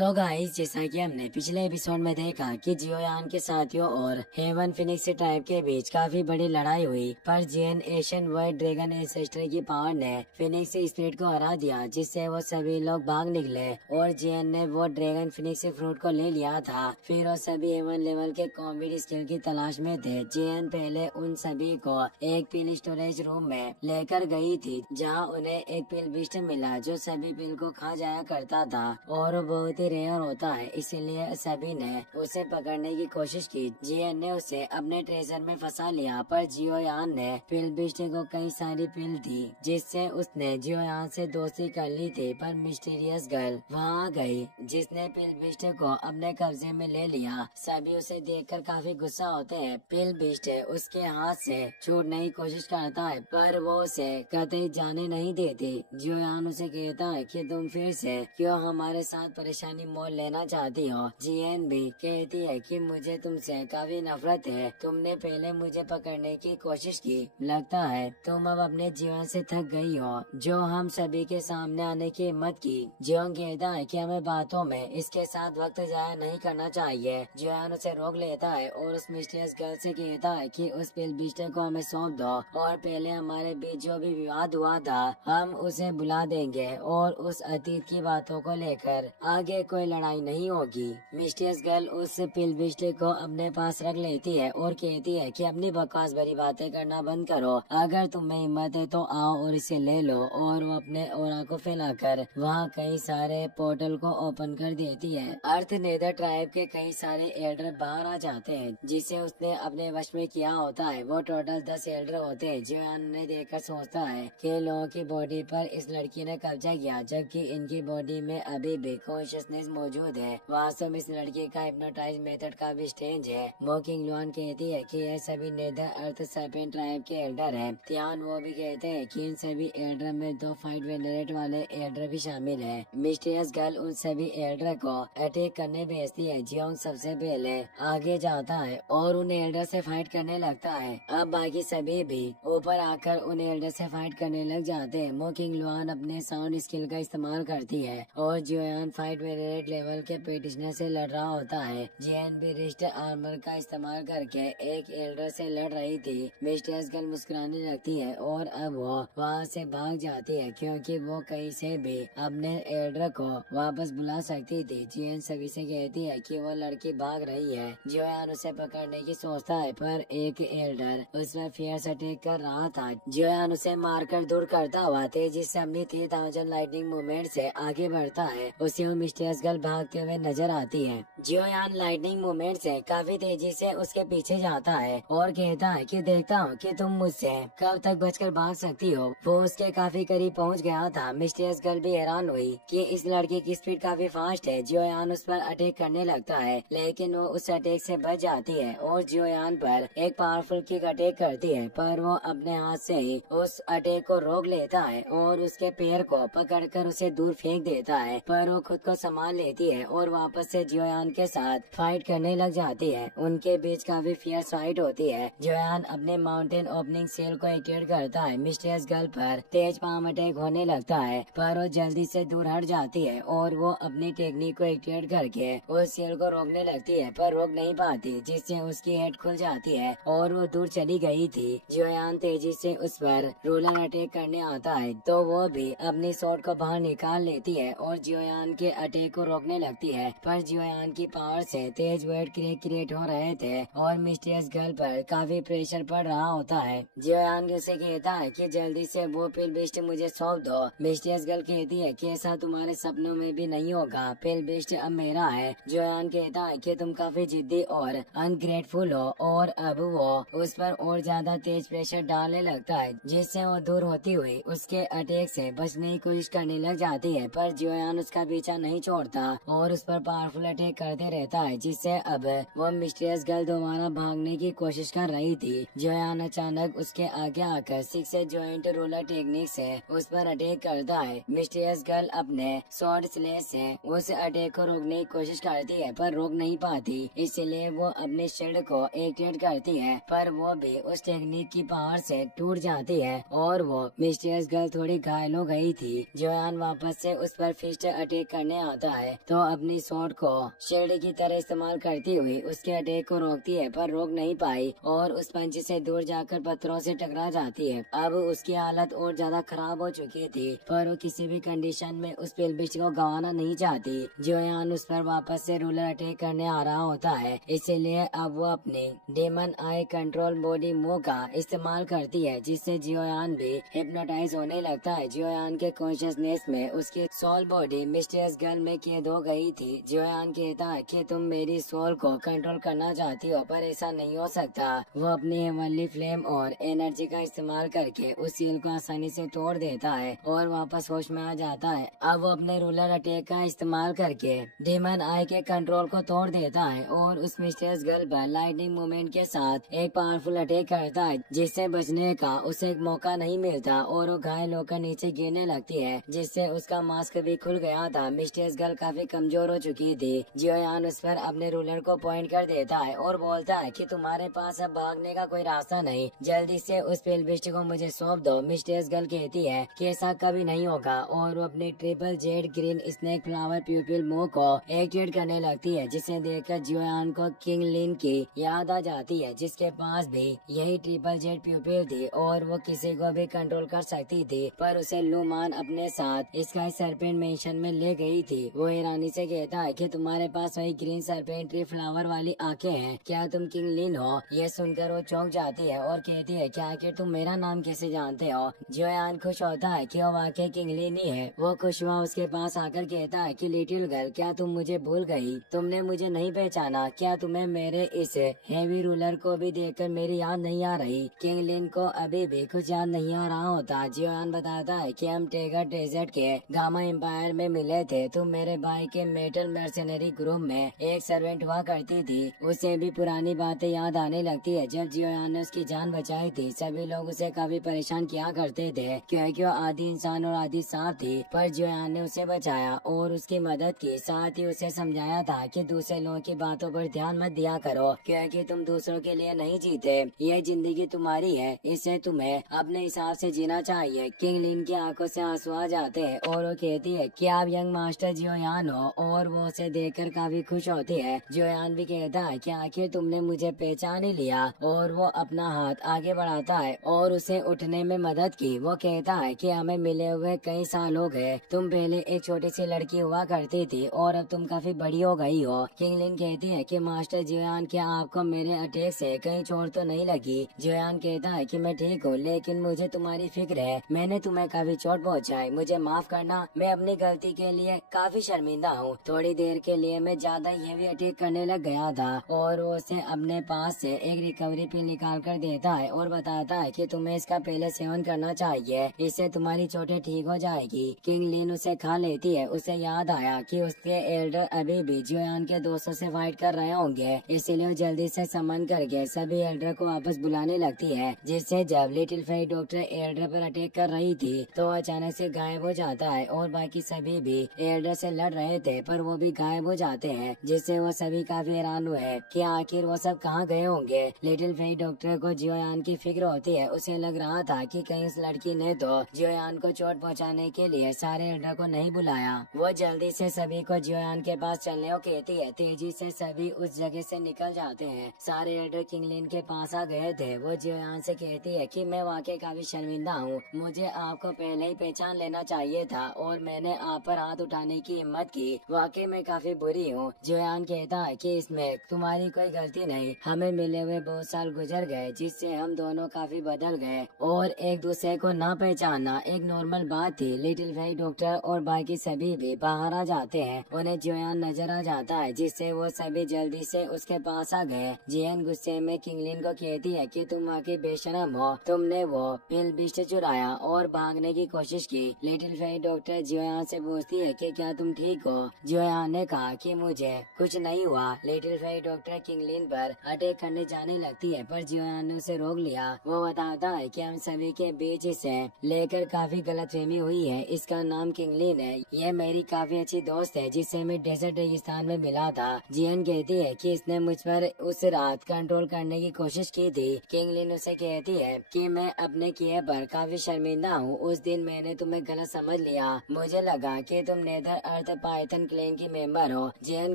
So guys, जैसा कि हमने पिछले एपिसोड में देखा कि जियोयान के साथियों और हेवन फिनिक्स ट्राइब के बीच काफी बड़ी लड़ाई हुई, पर जियन एशियन वाइट ड्रैगन एंसेस्टर की पावर ने फिनिक्स स्पिरिट को हरा दिया, जिससे वो सभी लोग भाग निकले और जियन ने वो ड्रैगन फिनिक्स फ्रूट को ले लिया था। फिर वो सभी हेवन लेवल के कॉम्बैट स्किल की तलाश में थे। जियन पहले उन सभी को एक पिल स्टोरेज रूम में लेकर गई थी, जहाँ उन्हें एक पिल बिस्ट मिला जो सभी पिल को खा जाया करता था और बहुत रेयर होता है, इसीलिए सभी ने उसे पकड़ने की कोशिश की। जियन ने उसे अपने ट्रेजर में फंसा लिया, पर जियोयान ने पिल बिस्ट को कई सारी पिल दी, जिससे उसने जियोयान से दोस्ती कर ली थी। पर मिस्टीरियस गर्ल वहाँ आ गई, जिसने पिल बिस्ट को अपने कब्जे में ले लिया। सभी उसे देखकर काफी गुस्सा होते हैं। पिल बिस्ट उसके हाथ से छूटने की कोशिश करता है, पर वो उसे कतई जाने नहीं देती। जियोयान उसे कहता है कि तुम फिर से क्यों हमारे साथ परेशानी मोल लेना चाहती हो। जियन भी कहती है कि मुझे तुमसे काफी नफरत है, तुमने पहले मुझे पकड़ने की कोशिश की, लगता है तुम अब अपने जीवन से थक गई हो, जो हम सभी के सामने आने की हिम्मत की। जियोन कहता है कि हमें बातों में इसके साथ वक्त जाया नहीं करना चाहिए। जियोन उसे रोक लेता है और उस मिस्टीरियस गर्ल से कहता है कि उस पिल बिस्ट को हमें सौंप दो और पहले हमारे बीच जो भी विवाद हुआ था हम उसे बुला देंगे और उस अतीत की बातों को लेकर आगे कोई लड़ाई नहीं होगी। मिस्टीरियस गर्ल उस पिल बिस्ट को अपने पास रख लेती है और कहती है कि अपनी बकवास भरी बातें करना बंद करो, अगर तुम्हें हिम्मत है तो आओ और इसे ले लो। और वो अपने ओरा को फैलाकर वहाँ कई सारे पोर्टल को ओपन कर देती है। अर्थ नेदर ट्राइब के कई सारे एल्डर बाहर आ जाते हैं, जिसे उसने अपने वश में किया होता है। वो टोटल 10 एल्डर होते हैं। जियोयान ने देखकर सोचता है कि लोगों की बॉडी पर इस लड़की ने कब्जा किया, जबकि इनकी बॉडी में अभी भी कॉन्शियसनेस मौजूद है। वास्तव में इस लड़की का हिप्नोटाइज मेथड का भी स्ट्रेंज है। मोकिंग लुआन कहती है कि यह सभी नेदर अर्थ सर्पेंट ट्राइब के एल्डर हैं। त्यान वो भी कहते हैं कि इन सभी एल्डर में 2 फाइट वेनरेट वाले एल्डर भी शामिल हैं। मिस्टीरियस गर्ल उन सभी एल्डर को अटैक करने भेजती है। जियोंग सबसे पहले आगे जाता है और उन एल्डर से फाइट करने लगता है। अब बाकी सभी भी ऊपर आकर उन एल्डर से फाइट करने लग जाते हैं। मोकिंग लुआन अपने साउंड स्किल का इस्तेमाल करती है और जियोयान फाइट वेनरेट लेवल के पेटिशनर से लड़ रहा होता है। जियन भी रिस्ट आर्मर का इस्तेमाल करके एक एल्डर से लड़ रही थी। मिस्टीरियस गर्ल मुस्कुराने लगती है और अब वो वहाँ से भाग जाती है, क्योंकि वो कहीं से भी अपने एल्डर को वापस बुला सकती थी। जियन सभी से कहती है कि वो लड़की भाग रही है। जियोयान उसे पकड़ने की सोचता है, पर एक एल्डर उस पर फियर्स अटैक कर रहा था। जियोयान उसे मारकर दूर करता हुआ तेजी से अपनी 3000 लाइटनिंग मूवमेंट से आगे बढ़ता है। उसे वो मिस्टीरियस गर्ल भागते हुए नजर आती है। जियोयान लाइटनिंग मूवमेंट से काफी तेजी से उसके पीछे जाता है और कहता है कि देखता हूँ कि तुम मुझसे कब तक बचकर भाग सकती हो। वो उसके काफी करीब पहुँच गया था। मिस्टीरियस गर्ल भी हैरान हुई कि इस लड़के की स्पीड काफी फास्ट है। जियोयान उस पर अटैक करने लगता है, लेकिन वो उस अटैक से बच जाती है और जियोयान पर एक पावरफुल किक अटैक करती है, पर वो अपने हाथ से ही उस अटैक को रोक लेता है और उसके पैर को पकड़कर उसे दूर फेंक देता है। पर वो खुद को संभाल लेती है और वापस से जियोयान के साथ फाइट करने लग जाती है। उनके बीच काफी फियर्स फाइट होती है। जियोयान अपने माउंटेन ओपनिंग सेल को एक्टिवेट करता है। मिस्टीरियस गर्ल पर तेज पाम अटैक होने लगता है, पर वो जल्दी से दूर हट जाती है और वो अपनी टेक्निक को एक्टिवेट करके उस सेल को रोकने लगती है, पर रोक नहीं पाती, जिससे उसकी हेड खुल जाती है और वो दूर चली गई थी। जियोयान तेजी से उस पर रोलर अटैक करने आता है, तो वो भी अपनी शॉट को बाहर निकाल लेती है और जियोयान के अटैक को रोकने लगती है। पर जियोयान की पावर से तेज वेट क्रिएट हो रहे थे और मिस्टीरियस गर्ल पर काफी प्रेशर पड़ रहा होता है। जियोयान उसे कहता है कि जल्दी से वो पिल बिस्ट मुझे सौंप दो। मिस्टीरियस गर्ल कहती है कि ऐसा तुम्हारे सपनों में भी नहीं होगा, पिल बिस्ट अब मेरा है। जियोयान कहता है कि तुम काफी जिद्दी और अनग्रेटफुल हो और अब वो उस पर और ज्यादा तेज प्रेशर डालने लगता है, जिससे वो दूर होती हुई उसके अटैक से बचने की कोशिश करने लग जाती है। पर जियोयान उसका पीछा नहीं छोड़ता और उस पर पावरफुल अटैक करते रहता है, जिससे अब वो मिस्टीरियस गर्ल दोबारा भागने की कोशिश कर रही थी। जियोयान अचानक उसके आगे आकर 6 जॉइंट रोलर टेक्निक से उस पर अटैक करता है। मिस्टीरियस गर्ल अपने शॉर्ट स्लेश से उस अटैक को रोकने की कोशिश करती है, पर रोक नहीं पाती, इसलिए वो अपने शील्ड को एक्टिवेट करती है, पर वो भी उस टेक्निक की पावर से टूट जाती है और वो मिस्टीरियस गर्ल थोड़ी घायल हो गई थी। जियोयान वापस से उस पर फिस्ट अटैक करने आता होता है तो अपनी स्वॉर्ड को शील्ड की तरह इस्तेमाल करती हुई उसके अटैक को रोकती है, पर रोक नहीं पाई और उस पंच से दूर जाकर पत्थरों से टकरा जाती है। अब उसकी हालत और ज्यादा खराब हो चुकी थी, पर वो किसी भी कंडीशन में उस पिलबिस्ट को गंवाना नहीं चाहती। जियोयान उस पर वापस से रूलर अटैक करने आ रहा होता है, इसीलिए अब वो अपने demon eye control body move का इस्तेमाल करती है, जिससे जियोयान भी हिप्नोटाइज होने लगता है। जियोयान के कॉन्शियसनेस में उसकी सोल बॉडी मिस्टीरियस गर्ल में कैद हो गई थी। जियोयान कहता है कि तुम मेरी सोल को कंट्रोल करना चाहती हो, पर ऐसा नहीं हो सकता। वो अपनी हेवनली फ्लेम और एनर्जी का इस्तेमाल करके उस सील को आसानी से तोड़ देता है और वापस होश में आ जाता है। अब वो अपने रूलर अटैक का इस्तेमाल करके डेमन आई के कंट्रोल को तोड़ देता है और उस मिस्टीरियस गर्ल पर लाइटनिंग मूवमेंट के साथ एक पावरफुल अटैक करता है, जिससे बचने का उसे एक मौका नहीं मिलता और वो घायल होकर नीचे गिरने लगती है, जिससे उसका मास्क भी खुल गया था। मिस्टीरियस गर्ल काफी कमजोर हो चुकी थी। जियोयान उस पर अपने रूलर को पॉइंट कर देता है और बोलता है कि तुम्हारे पास अब भागने का कोई रास्ता नहीं, जल्दी से उस पिलबिस्ट को मुझे सौंप दो। मिस्टीरियस गर्ल कहती है कि ऐसा कभी नहीं होगा और वो अपने triple Z green snake flower प्यूपिल move को एक्टिवेट करने लगती है, जिसे देखकर जियोयान को किंग लिन की याद आ जाती है, जिसके पास भी यही ट्रिपल जेड प्यूपिल थी और वो किसी को भी कंट्रोल कर सकती थी, पर उसे लूमान अपने साथ स्काई सरपेंट मेंशन में ले गई थी। वो ईरानी से कहता है कि तुम्हारे पास वही ग्रीन सरपेंट ट्री फ्लावर वाली आंखें हैं, क्या तुम किंग लिन हो? ये सुनकर वो चौंक जाती है और कहती है कि आखिर तुम मेरा नाम कैसे जानते हो? जियोयान खुश होता है कि वो वाकई किंग लिन ही है। वो खुश हुआ उसके पास आकर कहता है कि लिटिल गर्ल, क्या तुम मुझे भूल गई? तुमने मुझे नहीं पहचाना? क्या तुम्हें मेरे इस हेवी रूलर को भी देखकर मेरी याद नहीं आ रही? किंग लिन को अभी भी कुछ याद नहीं आ रहा होता। जियोयान बताता है कि हम टेगर डेजर्ट के गामा एम्पायर में मिले थे। तुम मेरे भाई के मेटल मर्सनरी ग्रुप में एक सर्वेंट हुआ करती थी। उसे भी पुरानी बातें याद आने लगती है। जब जियोयान ने उसकी जान बचाई थी, सभी लोग उसे काफी परेशान किया करते थे क्योंकि वो आधी इंसान और आधी सांप थी, पर जियोयान ने उसे बचाया और उसकी मदद की। साथ ही उसे समझाया था कि दूसरे लोगों की बातों पर ध्यान मत दिया करो, क्योंकि तुम दूसरों के लिए नहीं जीते। ये जिंदगी तुम्हारी है, इसे तुम्हें अपने हिसाब से जीना चाहिए। किंग लिन की आंखों से आंसू आ जाते हैं और वो कहती है कि आप यंग मास्टर जियोयान हो, और वो उसे देखकर काफी खुश होती है। जियोयान भी कहता है कि आखिर तुमने मुझे पहचान ही लिया, और वो अपना हाथ आगे बढ़ाता है और उसे उठने में मदद की। वो कहता है कि हमें मिले हुए कई साल हो गए। तुम पहले एक छोटी सी लड़की हुआ करती थी और अब तुम काफी बड़ी हो गई हो। किंग लिन कहती है कि मास्टर जियोयान, क्या आपको मेरे अटैक से कहीं चोट तो नहीं लगी? जियोयान कहता है कि मैं ठीक हूँ, लेकिन मुझे तुम्हारी फिक्र है। मैंने तुम्हें काफी चोट पहुँचाई, मुझे माफ करना। मैं अपनी गलती के लिए काफी शर्मिंदा हूँ। थोड़ी देर के लिए मैं ज्यादा हेवी अटैक करने लग गया था। और वो उसे अपने पास से एक रिकवरी पिल निकाल कर देता है और बताता है कि तुम्हें इसका पहले सेवन करना चाहिए, इससे तुम्हारी चोटें ठीक हो जाएगी। किंग लिन उसे खा लेती है। उसे याद आया कि उसके एल्डर अभी भी जियोयान के दोस्तों से फाइट कर रहे होंगे, इसीलिए वो जल्दी से समन करके सभी एल्डर को वापस बुलाने लगती है, जिससे जब लिटिल फेई डॉक्टर एल्डर पर अटैक कर रही थी तो अचानक से गायब हो जाता है और बाकी सभी भी एल्डर से लड़ रहे थे, पर वो भी गायब हो जाते हैं, जिससे वो सभी काफी हैरान हुए कि आखिर वो सब कहाँ गए होंगे। लिटिल फेई डॉक्टर को जियोयान की फिक्र होती है। उसे लग रहा था कि कहीं इस लड़की ने तो जियोयान को चोट पहुँचाने के लिए सारे एल्डर को नहीं बुलाया। वो जल्दी से सभी को जियोयान के पास चलने को कहती है। तेजी से सभी उस जगह से निकल जाते हैं। सारे एल्डर किंग लिन के पास आ गए थे। वो जियोयान से कहती है कि मैं वाकई काफी शर्मिंदा हूँ, मुझे आपको पहले ही पहचान लेना चाहिए था और मैंने आप पर हाथ उठाने की हिम्मत की। वाकई मैं काफी बुरी हूँ। जियोयान कहता है कि इसमें तुम्हारी कोई गलती नहीं, हमें मिले हुए बहुत साल गुजर गए, जिससे हम दोनों काफी बदल गए और एक दूसरे को ना पहचानना एक नॉर्मल बात थी। लिटिल फेई डॉक्टर और बाकी सभी भी बाहर आ जाते हैं। उन्हें जियोयान नजर आ जाता है, जिससे वो सभी जल्दी से उसके पास आ गए। जियोयान गुस्से में किंग लिन को कहती है कि तुम वाकई बेशरम हो, तुमने वो पिलबिस्ट चुराया और भागने की कोशिश की। लिटिल फेई डॉक्टर जियोयान से पूछती है कि क्या तुम ठीक हो? जियोयान ने कहा कि मुझे कुछ नहीं हुआ। लिटिल फेई डॉक्टर किंग लिन पर अटैक करने जाने लगती है, पर जियोयान ने उसे रोक लिया। वो बताता है कि हम सभी के बीच इसे लेकर काफी गलतफहमी हुई है। इसका नाम किंग लिन है। ये मेरी काफी अच्छी दोस्त है, जिससे मैं डेजर्ट रेगिस्तान में मिला था। जियन कहती है कि इसने मुझ पर उस रात कंट्रोल करने की कोशिश की थी। किंग लिन उसे कहती है कि मैं अपने किए पर काफी शर्मिंदा हूँ। उस दिन मैंने तुम्हें गलत समझ लिया। मुझे लगा कि तुम नेदर अर्थ पाइथन क्लैन की मेंबर हो। जियन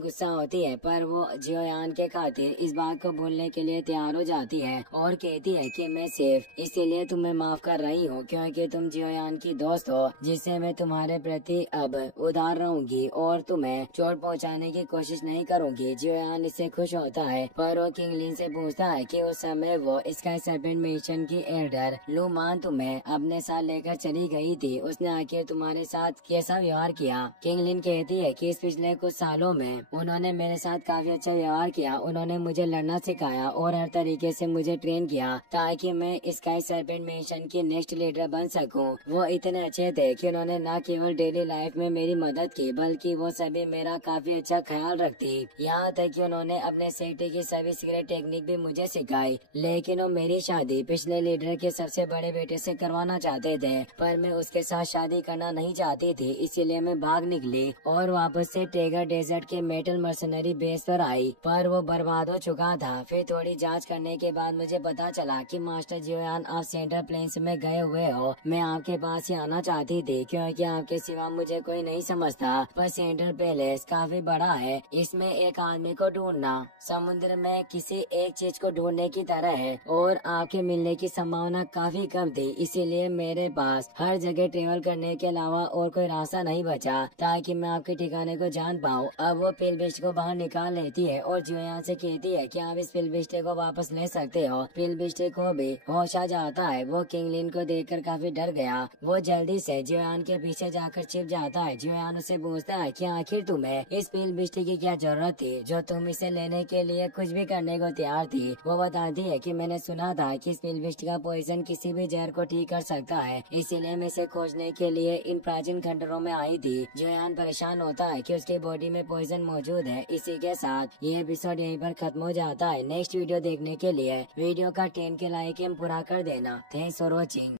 गुस्सा होती है पर वो जियोयान के खातिर इस बात को भूलने के लिए तैयार हो जाती है और कहती है कि मैं सिर्फ इसीलिए तुम्हें माफ कर रही हूँ क्योंकि तुम जियोयान की दोस्त हो, जिससे मैं तुम्हारे प्रति अब उदार रहूंगी और तुम्हें चोट पहुँचाने की कोशिश नहीं करूंगी। जियोयान इससे खुश होता है पर वो किंगलिन से पूछता है कि उस समय वो स्काई सर्पेंट मिशन की एल्डर लू मान तुम्हें अपने साथ लेकर चली गई थी, उसने आखिर तुम्हारे साथ कैसा व्यवहार किया? किंगलिन कहती है कि इस पिछले कुछ सालों में उन्होंने मेरे साथ काफी अच्छा व्यवहार किया। उन्होंने मुझे लड़ना सिखाया और हर तरीके से मुझे ट्रेन किया ताकि मैं स्काई सर्पेंट मिशन की नेक्स्ट लीडर बन सकूं। वो इतने अच्छे थे कि उन्होंने न केवल डेली लाइफ में मेरी मदद की बल्कि वो सभी मेरा काफी अच्छा ख्याल रखती। यहाँ तक कि उन्होंने अपने सेफ्टी की सभी सीक्रेट टेक्निक भी मुझे सिखाई। लेकिन वो मेरी शादी पिछले लीडर के सबसे बड़े बेटे से करवाना चाहते थे पर मैं उसके साथ शादी करना नहीं चाहती थी, इसीलिए मैं भाग निकली और वापस से टेगर डेजर्ट के मेटल मर्सनरी बेस पर आई पर वो बर्बाद हो चुका था। फिर थोड़ी जांच करने के बाद मुझे पता चला कि मास्टर जियोयान आप सेंट्रल प्लेन्स में गए हुए हो। मैं आपके पास ही आना चाहती थी क्योंकि आपके सिवा मुझे कोई नहीं समझता, पर सेंट्रल पैलेस काफी बड़ा है, इसमें एक आदमी को ढूंढना समुद्र में किसी एक चीज को ढूंढने की तरह है और आपके मिलने की संभावना काफी कम थी, इसीलिए मेरे पास हर जगह ट्रेवल करने के अलावा और कोई रास्ता नहीं बचा ताकि मैं आपके ठिकाने को जान पाऊँ। अब वो पिलबिस्ट को बाहर निकाल लेती है और जियोयान से कहती है कि आप इस पिलबिस्टे को वापस ले सकते हो। पिलबिस्टे को भी होश आ जाता है। वो किंगलिन को देखकर काफी डर गया। वो जल्दी से जियोयान के पीछे जाकर छिप जाता है। जियोयान उसे पूछता है कि आखिर तुम्हें इस पिलबिस्टे की क्या जरूरत थी जो तुम इसे लेने के लिए कुछ भी करने को तैयार थी। वो बताती है कि मैंने सुना था कि इस पिलबिस्ट का पॉइजन किसी भी जहर को ठीक कर सकता है, इसीलिए मैं इसे खोजने के लिए इन प्राचीन खंडरों में आई थी। जियोयान परेशान होता है कि उसकी बॉडी में पॉइजन मौजूद है। इसी के साथ ये एपिसोड यहीं पर खत्म हो जाता है। नेक्स्ट वीडियो देखने के लिए वीडियो का 10 के लाइक पूरा कर देना। Thanks for watching.